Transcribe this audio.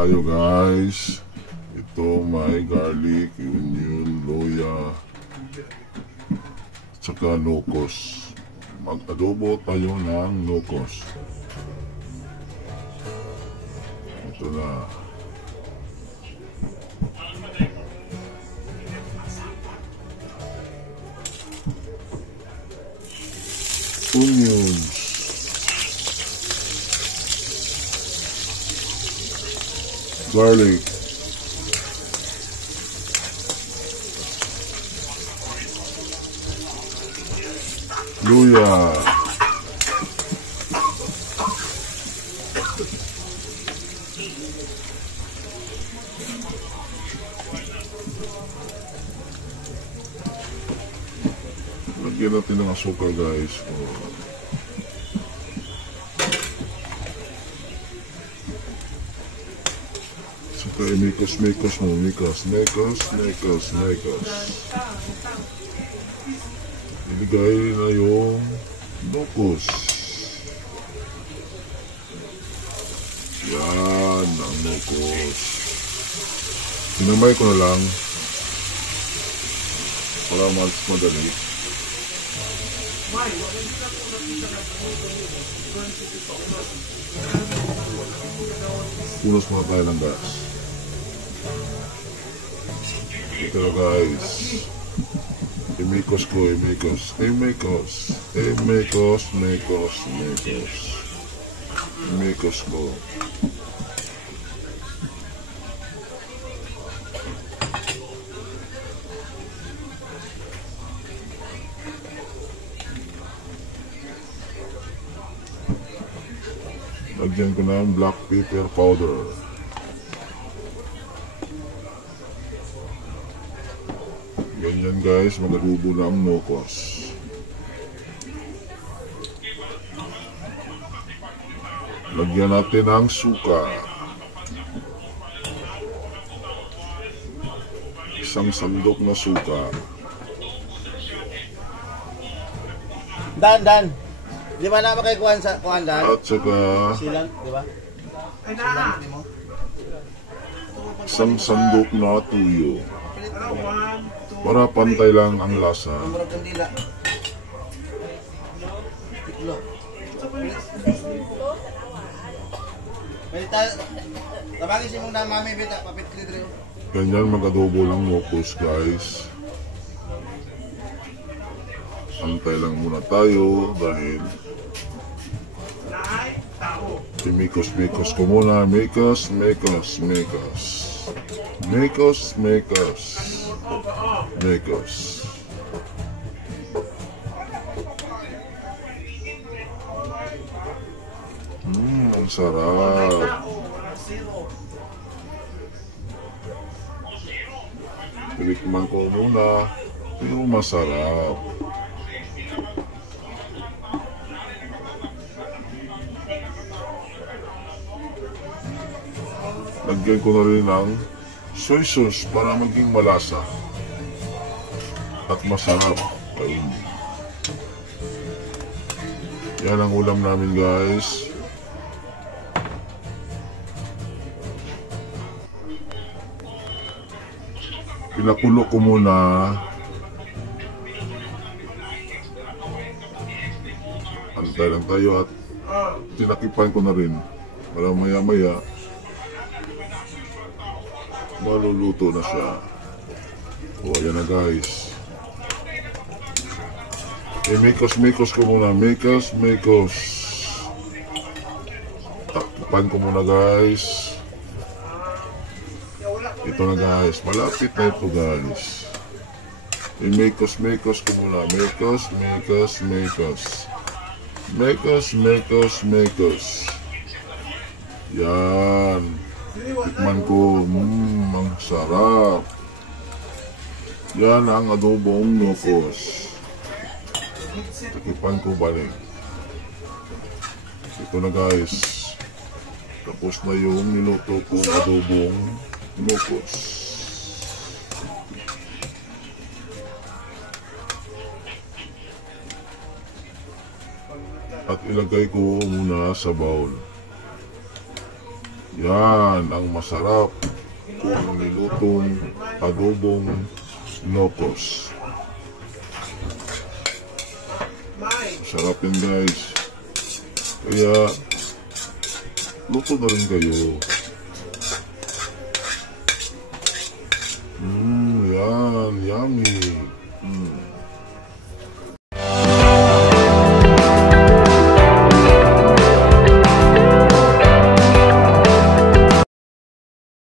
tayo guys. Ito may garlic, onion, luya, tsaka nukos. Mag-adobo tayo ng nukos. Ito na. Onions. Garlic. Luya. Lagyan natin ng asukal guys. Saka mikos mo, mikos. Iligay na yung nukos. Yan ang nukos. Sinamay ko na lang para mas madali. Punos mga tayo ng gas. Ito na guys. Imikos ko. Lagyan ko ng black pepper powder. Ganyan guys, mag-adobo na ang nukos. Lagyan natin ng suka. Isang sandok na suka. Dan. Di ba na makikuhan sa kuhan, Dan? At saka Silan, di ba? Silan mo. isang sandok na tuyo. Para pantay lang ang lasa. Ganyan mag-adobo lang nukos guys. Pantay lang muna tayo dahil imikos ko muna. Mikos. Ang sarap. Tinikman ko muna yung masarap. Lagyan ko na rin ng soy sauce para maging malasa at masarap. Yan ang ulam namin guys. Pinakulo ko muna. Antay lang tayo at tinakipan ko na rin para maya-maya maluluto na siya. O, ayan na guys. Mikos ko muna. Mikos. Takipan ko muna guys. Ito na guys. Malapit na ito guys. Mikos ko muna. Mikos. Yan. Tikman ko, ang sarap. Yan ang adobong nukos. Tikipan ko balik. Ito na guys. Tapos na yung niluto kong adobong nukos. At ilagay ko muna sa bowl. Yan ang masarap kung nilutong adobong nokos. Masarap yun guys. Kaya luto na rin kayo.